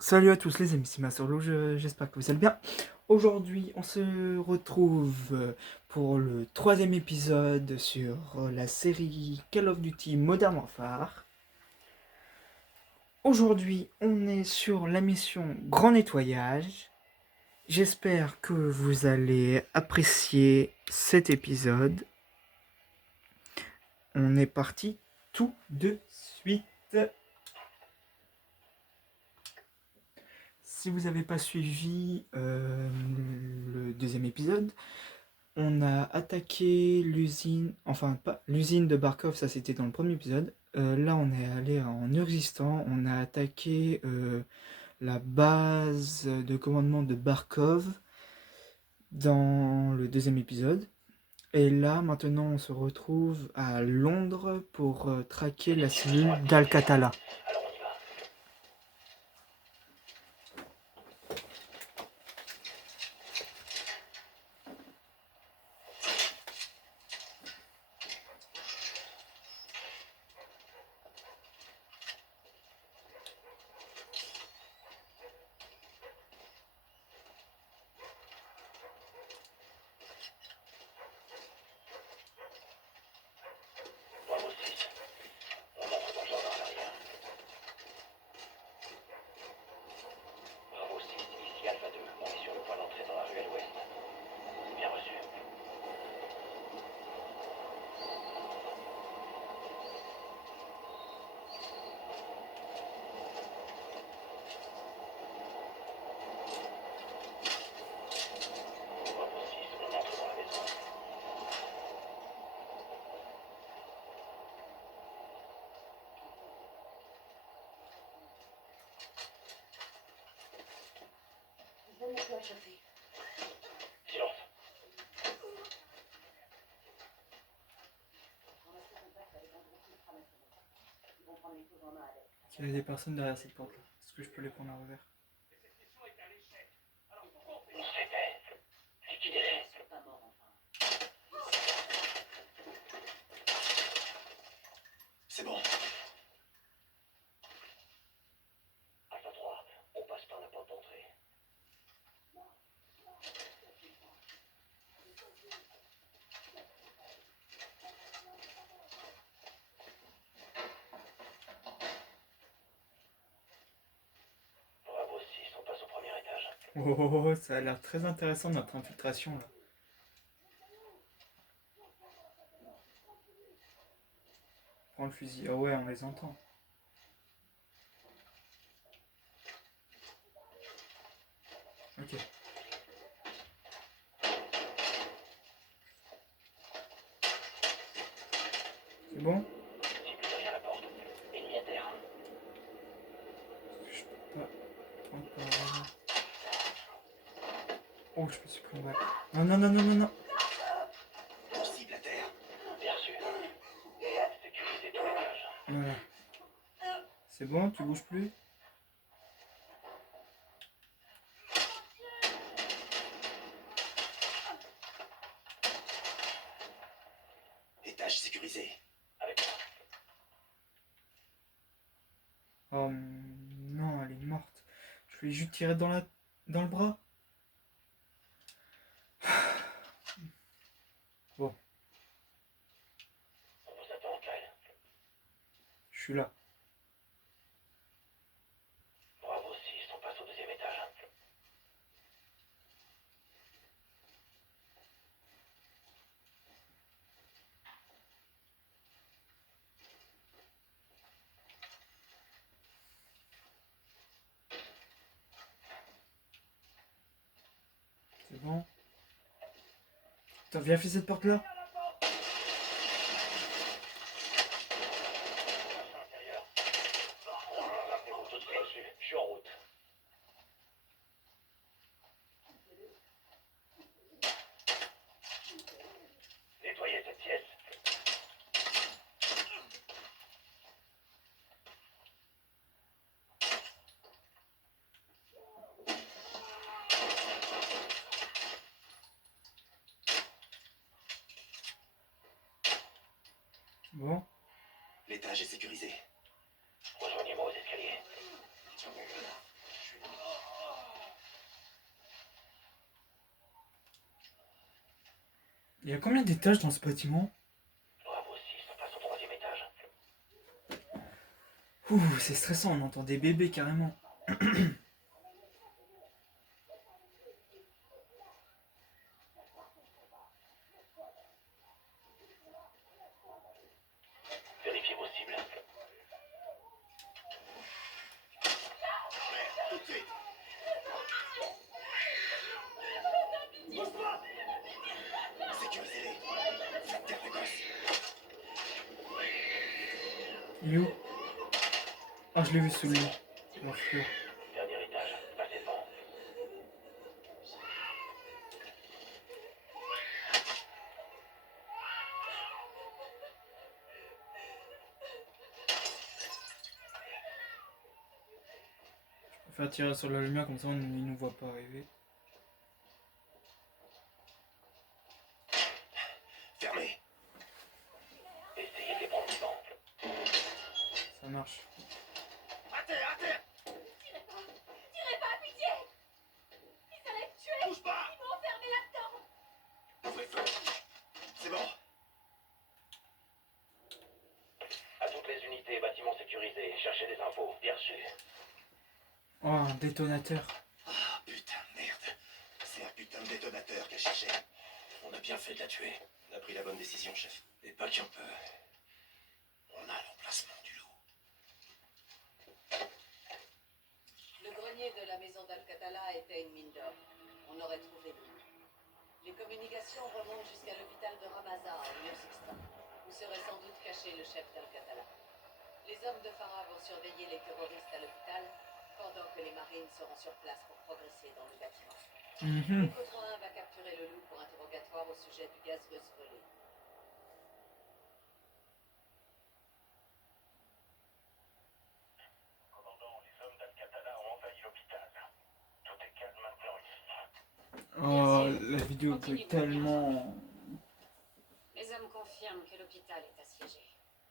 Salut à tous les amis, c'est Masolo, j'espère que vous allez bien. Aujourd'hui, on se retrouve pour le troisième épisode sur la série Call of Duty Modern Warfare. Aujourd'hui, on est sur la mission Grand Nettoyage. J'espère que vous allez apprécier cet épisode. On est parti tout de suite. Si vous n'avez pas suivi le deuxième épisode, on a attaqué l'usine, enfin pas l'usine de Barkov, ça c'était dans le premier épisode. Là on est allé en Urgistan, on a attaqué la base de commandement de Barkov dans le deuxième épisode. Et là maintenant on se retrouve à Londres pour traquer la cellule d'Al-Qatala. Bravo 6. On entre dans le jardin à l'arrière. Bravo 6, ici Alpha 2. On est sur le point d'entrer dans la ruelle ouest. Bien reçu. Bravo 6, on entre dans la maison. Silence. Il y a des personnes derrière cette porte là. Est-ce que je peux les prendre à revers? On se répète. Liquidez-les. C'est bon. Alpha 3, on passe par la porte d'entrée. Bravo 6, on passe au premier étage. Oh, ça a l'air très intéressant notre infiltration là. Prends le fusil. Ah ouais, on les entend. Ok. C'est bon? Cible derrière la porte. Ennemi à terre. Je peux pas prendre par là. Oh, je me suis pris une balle. Non, non, non, non, non, non. On cible à terre. Bien reçu. Sécurisez tout l'étage. Voilà. C'est bon, tu bouges plus? Étage sécurisé. Avec moi. Oh non, elle est morte. Je lui ai juste tiré dans le bras. Bon, On vous attend, Kyle. je suis là. Bravo 6, on passe au deuxième étage. C'est bon. T'as bien fait cette porte là? Tout est reçu. Je suis en route. Nettoyez cette pièce. Bon. L'étage est sécurisé. Rejoignez-moi aux escaliers. Il y a combien d'étages dans ce bâtiment? Bravo 6, on passe au troisième étage. Ouh, c'est stressant, on entend des bébés carrément. Vérifiez vos cibles. Tout de suite. Bouge pas. Sécurisez-les. Faites taire les gosses. Il est où? Ah, je l'ai vu celui-là. Oh, frère. Dernier étage, passez devant. Je préfère tirer sur la lumière comme ça, il nous voit pas arriver. Fermez. Essayez de les prendre vivants. Ça marche. À terre, à terre. Tirez pas, pitié! Ils allaient me tuer! Bouge pas. Ils m'ont enfermé là-dedans! Ouvrez le feu. C'est bon. À toutes les unités, bâtiments sécurisés, cherchez des infos. Bien reçu. Oh, un détonateur. Ah putain de merde. C'est un putain de détonateur qu'elle cherchait. On a bien fait de la tuer. On a pris la bonne décision, chef. Et pas qu'un peu. On a l'emplacement du loup. Le grenier de la maison d'Al-Qatala était une mine d'or. On aurait trouvé l'eau. Les communications remontent jusqu'à l'hôpital de Ramazan, au Nursikstan, où serait sans doute caché le chef d'Al-Qatala. Les hommes de Farah vont surveiller les terroristes à l'hôpital, pendant que les marines seront sur place pour progresser dans le bâtiment. Echo 3-1 va capturer le loup pour interrogatoire au sujet du gaz russe volé. Commandant, les hommes d'Al-Qatala ont envahi l'hôpital. Tout est calme maintenant ici. Oh, la vidéo peut tellement... Les hommes confirment que l'hôpital est assiégé.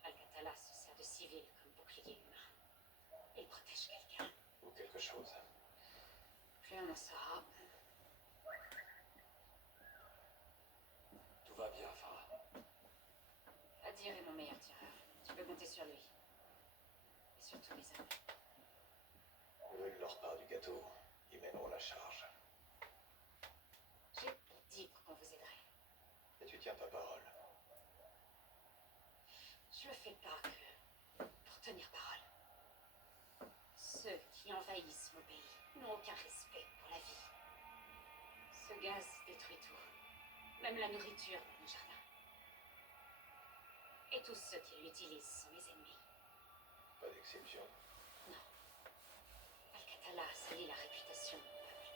Al-Qatala se sert de civils comme bouclier humain. Il protège quelqu'un. Ou quelque chose. Plus on en saura. Tout va bien, Farah. Adir est mon meilleur tireur. Tu peux compter sur lui. Et sur tous mes amis. Où est leur part du gâteau? Ils mèneront la charge. J'ai dit qu'on vous aiderait. Et tu tiens ta parole. Je le fais pas que pour tenir parole. Ceux qui envahissent mon pays n'ont aucun respect pour la vie. Ce gaz détruit tout. Même la nourriture dans mon jardin. Et tous ceux qui l'utilisent sont mes ennemis. Pas d'exception. Al-Qatala a sali la réputation de mon peuple.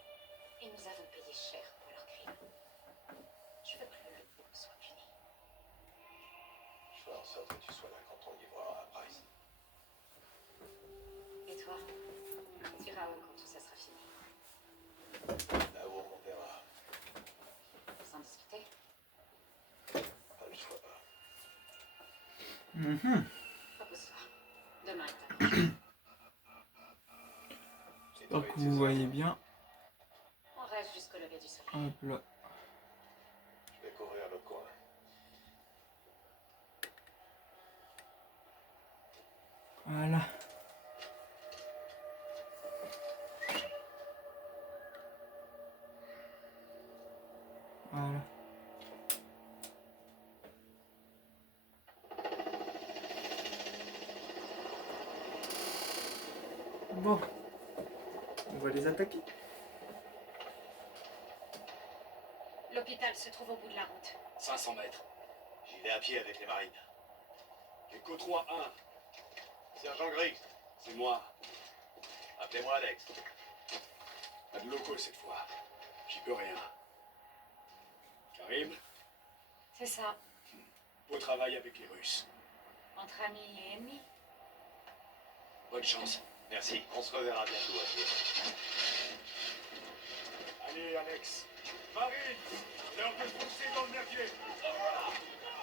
Et nous avons payé cher pour leurs crimes. Je veux que le loup soit puni. Je ferai en sorte que tu sois là quand on livrera à Price. Et toi, tu iras où quand tout ça sera fini? Là-haut, on verra. Sans discuter. Pas le choix. Repose-toi. Demain est ta mort. J'espère que vous voyez bien. On reste jusqu'au lever du soleil. Hop là. Je vais courir le coin. Voilà. Voilà. Bon. On va les attaquer. L'hôpital se trouve au bout de la route. 500 mètres. J'y vais à pied avec les marines. Echo 3-1. Sergent Griggs, c'est moi. Appelez-moi Alex. Pas de locaux cette fois. J'y peux rien. Karim, C'est ça. beau travail avec les Russes. Entre amis et ennemis. Bonne chance. Merci. On se reverra bientôt à pied. Allez, Alex. Marine, l'heure de foncer dans le merdier.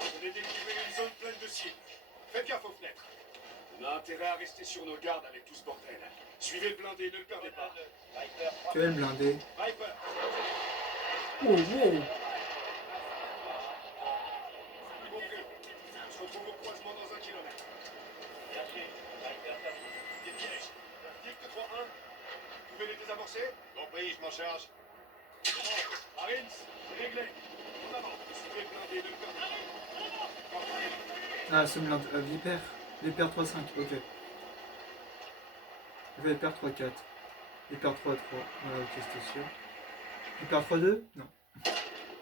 Venez d'équiper une zone pleine de cibles. Faites gaffe aux fenêtres. On a intérêt à rester sur nos gardes avec tout ce bordel. Suivez le blindé, ne le perdez pas. Quel blindé. Viper, Oh, wow. de 3-1. Vous pouvez les désamorcer? Compris, je m'en charge. Marines, c'est réglé. En avant. Vous pouvez blinder de cœur. Ah, ce blinde. Viper. Viper 3-5, ok. Viper 3-4. Viper 3-3. Ok, c'était sûr. Viper 3-2? Non.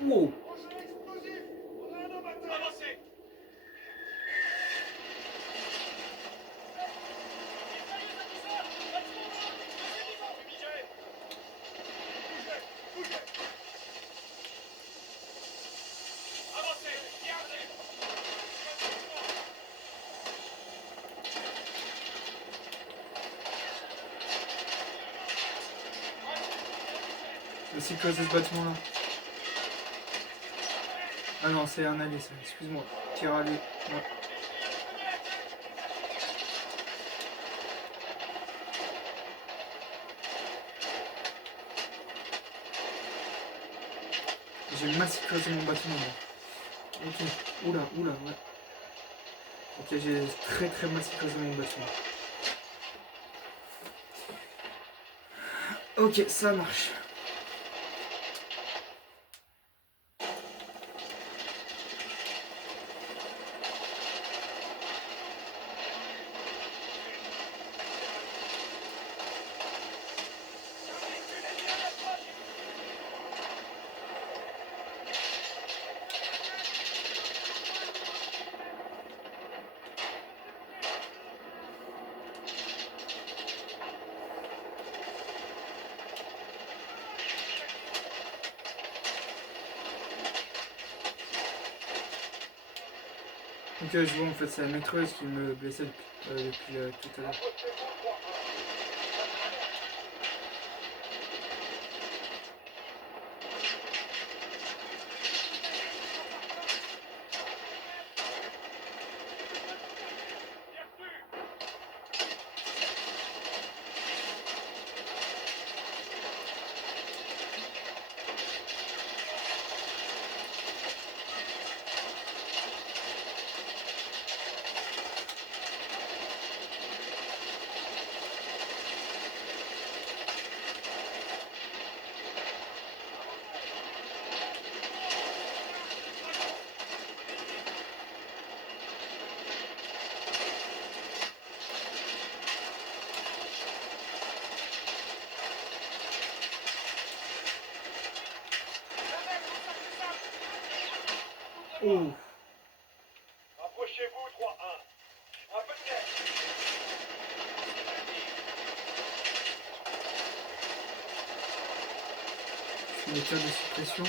Wow! Projet explosif. On a un homme à terre. Avancez. Le cyclose de ce bâtiment là. Ah non, c'est un allié ça, excuse-moi. Tir allié. Ouais. J'ai mal cyclosé mon bâtiment là. Ok. Oula, ouais. Ok, j'ai très mal cyclosé mon bâtiment. Ok, ça marche. Ok, je vois en fait, c'est la maîtresse qui me blessait depuis tout à l'heure. Oh! Approchez-vous, 3-1. Un peu de l'air. C'est les tirs de suppression.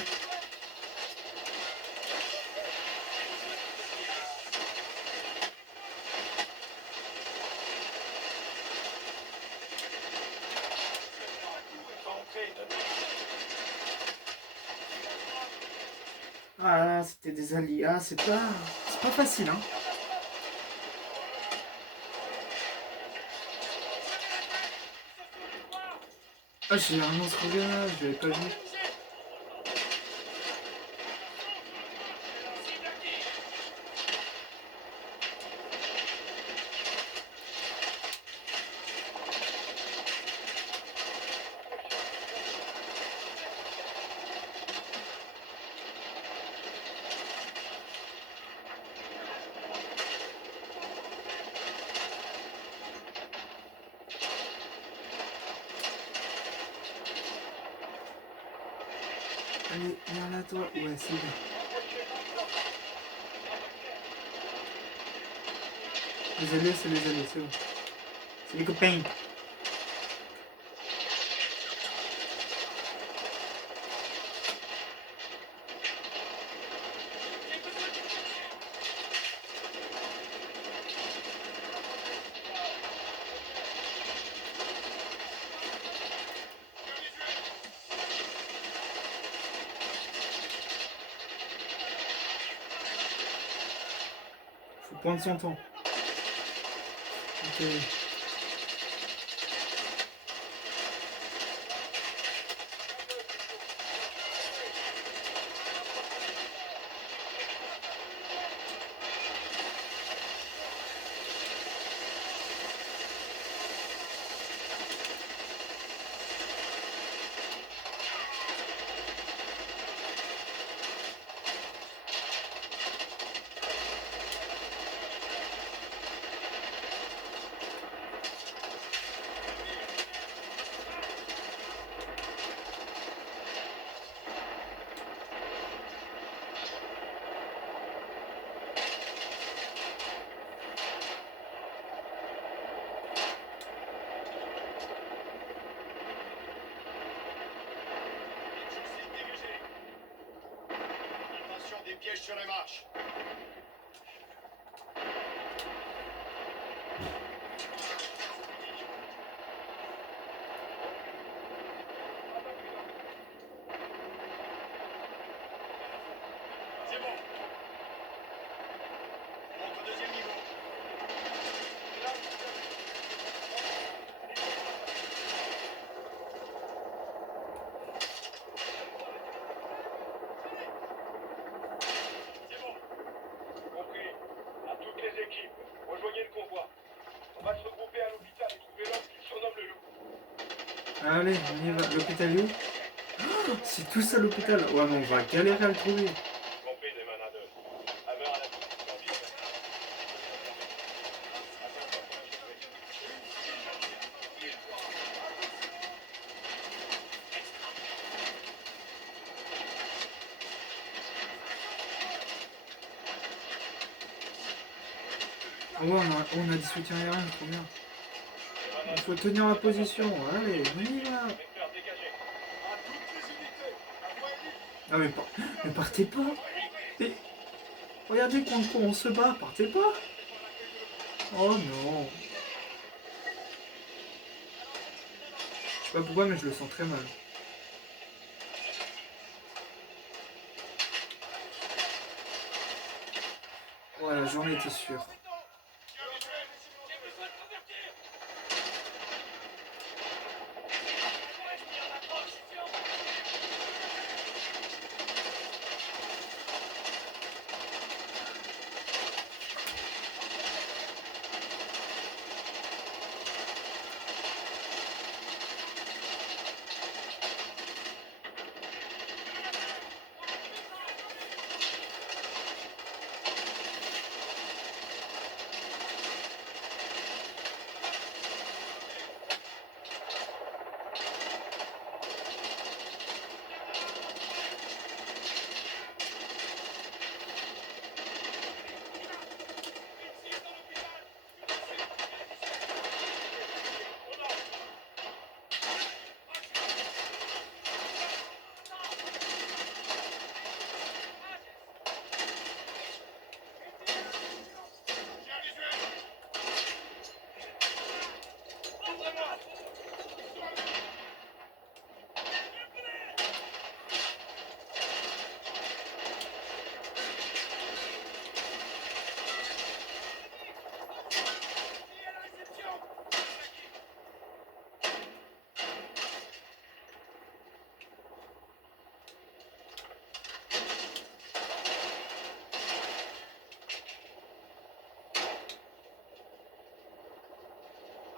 Ah là, c'était des alliés. Ah, c'est pas facile, hein. Ah, j'ai un lance-grenade, je l'avais pas vu. Allez, viens là, toi. Ouais, c'est bon. Les alliés, c'est bon. C'est les copains. Faut prendre son temps. Ok. pièges sur les marches. C'est bon. On monte au deuxième niveau. C'est bon. Compris. À toutes les équipes, rejoignez le convoi. On va se regrouper à l'hôpital et trouver l'homme qui surnomme le loup. Allez, on y va. L'hôpital est où? Oh, c'est tout ça l'hôpital. Ouais, mais on va galérer à le trouver. Compris, les manades. Hammer à la position vide. Oh, ouais, on a des soutiens aériens, trop bien. Il faut tenir la position. Allez, on y va. Vecteur dégagé. À toutes les unités. À voie élite. Ah, mais partez pas. Mais regardez contre quoi on se bat. Partez pas. Oh non. Je sais pas pourquoi, mais je le sens très mal. Voilà, j'en étais sûr.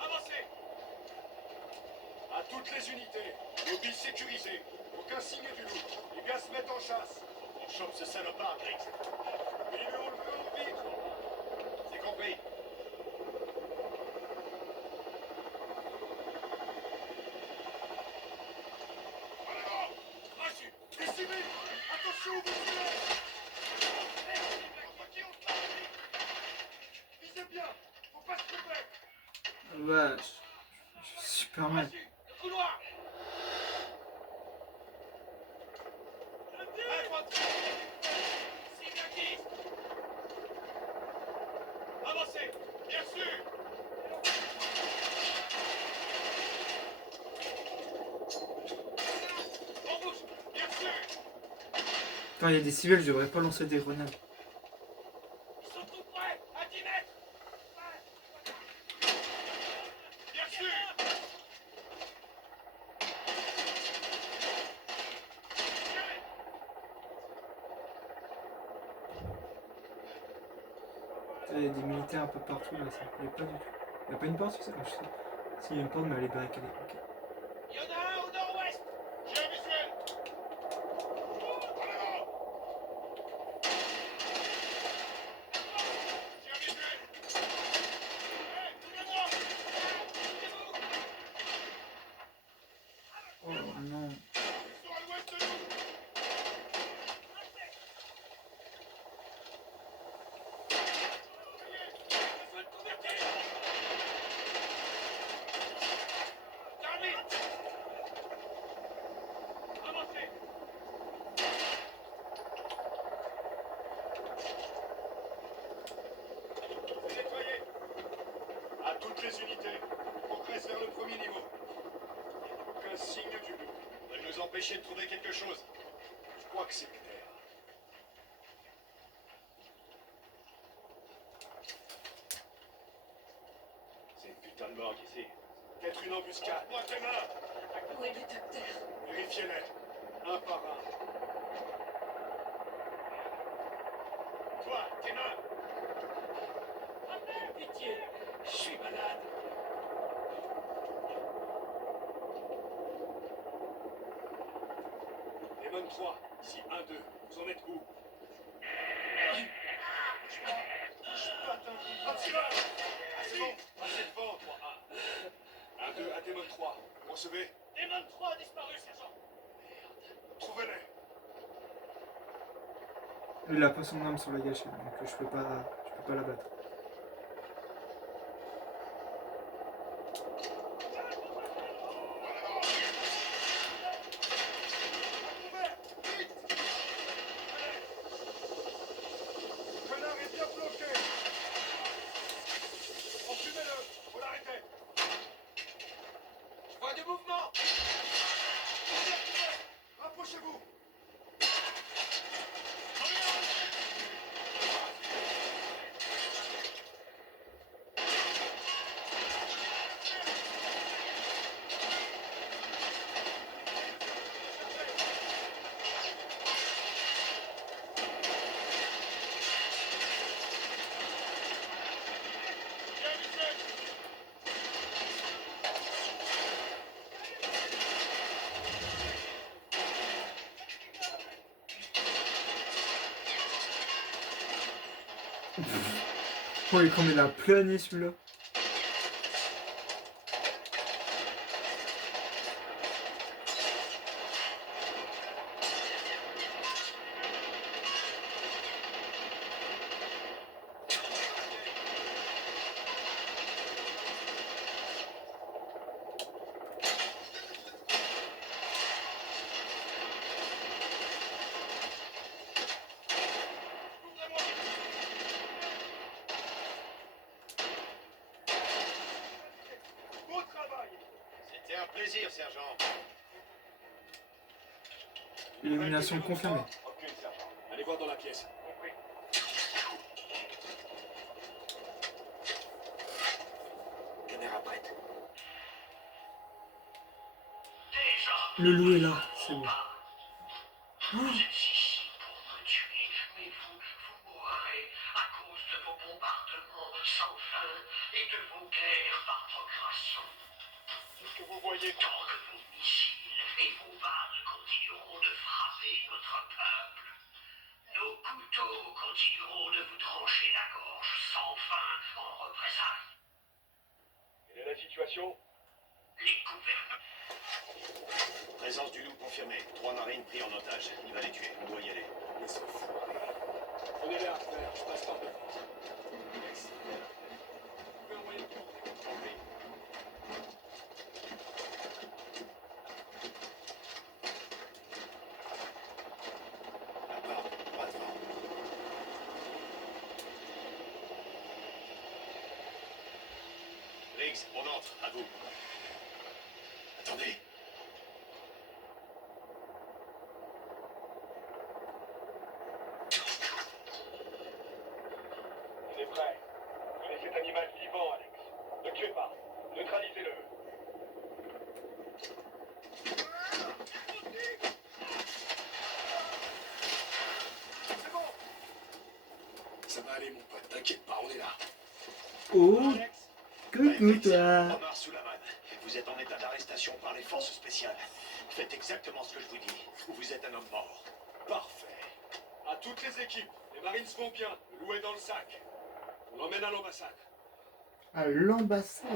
Avancez. À toutes les unités. Mobile sécurisé. Aucun signe du loup. Les gars se mettent en chasse. On chope ce salopard, Griggs. Et on le veut au vide. C'est compris. En avant. Reçu. Les civils. Attention où vous tirez. Visez bien. Faut pas se tromper. Vache. Je suis super mal. Reçu. Le couloir. Avancez. Bien sûr. En bouche. Bien sûr. Quand il y a des civils, je devrais pas lancer des grenades. Ils sont tout prêts. À 10 mètres. Bien sûr. Il y a des militaires un peu partout là, ça me plaît pas du tout. Il n'y a pas une porte sur ça? Ah, je sais. Si, il y a une porte, mais elle est barricadée. Ok. Il y en a un au nord-ouest. J'ai un visuel. En avant. J'ai un visuel. Hé, suivez-moi. Oh non. Ils sont à l'ouest de nous. Besoin de convertir. Termine. signe du loup. Va nous empêcher de trouver quelque chose. Je crois que c'est clair. C'est une putain de morgue ici. Peut-être une embuscade. Moi tes mains. Où est le docteur? Vérifiez-les. Un par un. Toi, tes mains. Pitié, je suis malade. Demon 3, ici 1, 2. Vous en êtes où? Un tireur. Ah, c'est bon. Passez devant, 3, 1. 1, 2 à Demon 3. Vous recevez? Demon 3 a disparu, sergent. Merde. Trouvez-les. Il a pas son arme sur la gâchette, donc je peux pas la battre. Connard est bien bloqué. Enfumez-le. Faut l'arrêter. Je vois du mouvement. Rapprochez-vous. Oh, et comme il a plané celui-là. Bon travail. C'était un plaisir, sergent. Élimination confirmée. Aucune, sergent. Allez voir dans la pièce. Compris. Caméra prête. Le loup est là, c'est bon. Vous êtes ici pour me tuer, mais vous mourrez à cause de vos bombardements sans fin et de vos guerres par procuration. Qu'est-ce que vous voyez? Tant que vos missiles et vos balles continueront de frapper notre peuple, nos couteaux continueront de vous trancher la gorge sans fin en représailles. Quelle est la situation? Les gouvernements. Présence du loup confirmée. 3 marines pris en otage. Il va les tuer. On doit y aller. Laissez foirer. Prenez-les à faire, je passe par devant. Alex, vous pouvez envoyer le commandement. Compris. La porte, droit devant. Riggs, on entre. À vous. Attendez. Il est prêt. Prenez cet animal vivant, Alex. Ne tuez pas. Neutralisez-le. C'est bon. Ça va aller, mon pote. T'inquiète pas, on est là. Oh, Alex, coucou toi. Omar Sulaiman, vous êtes en état d'arrestation par les forces spéciales. Faites exactement ce que je vous dis, ou vous êtes un homme mort. parfait. À toutes les équipes, les Marines vont bien. Le loup est dans le sac. On l'emmène à l'ambassade. À l'ambassade.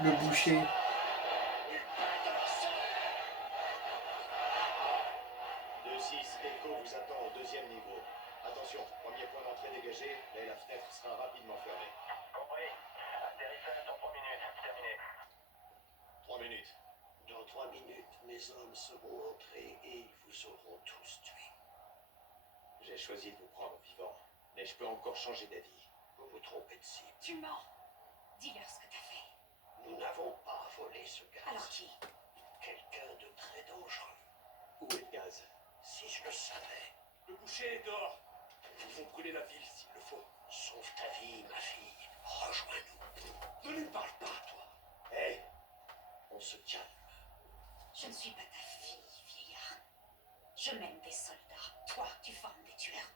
Le boucher. 2-6, Echo vous attend au 2e niveau. Attention, premier point d'entrée dégagé, mais la fenêtre sera rapidement fermée. Compris. Atterrissage dans 3 minutes. Terminé. 3 minutes. Dans 3 minutes, mes hommes seront entrés et ils vous auront. J'ai choisi de vous prendre vivant, mais je peux encore changer d'avis. Vous vous trompez de cible. Tu mens. Dis-leur ce que t'as fait. Nous n'avons pas volé ce gaz. Alors qui? Quelqu'un de très dangereux. Où est le gaz? Si je le savais, Le boucher est dehors. Ils vont brûler la ville s'il le faut. sauve ta vie, ma fille. Rejoins-nous. Ne lui parle pas, toi. Hé, on se calme. Je ne suis pas ta fille, vieillard. Je mène des soldats. Toi, tu formes des tueurs.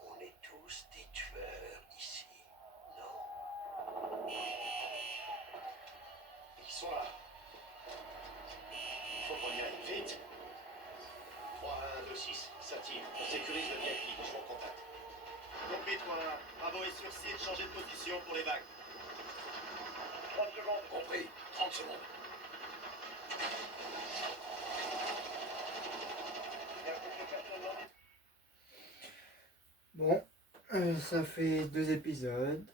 On est tous des tueurs ici, non? Ils sont là. Il faut qu'on y aille, vite. 3-1-2-6, ça tire. On sécurise le VIP, je vous contacte. Compris 3-1. Bravo est sur site, changez de position pour les vagues. 30 secondes. Compris. 30 secondes. Il y a quelques personnes dans les... Bon, ça fait 2 épisodes.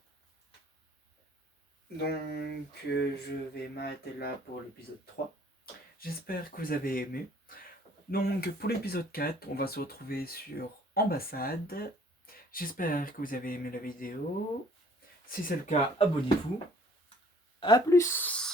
Donc je vais m'arrêter là pour l'épisode 3. J'espère que vous avez aimé. Donc pour l'épisode 4, on va se retrouver sur Ambassade. J'espère que vous avez aimé la vidéo. Si c'est le cas, abonnez-vous. A plus!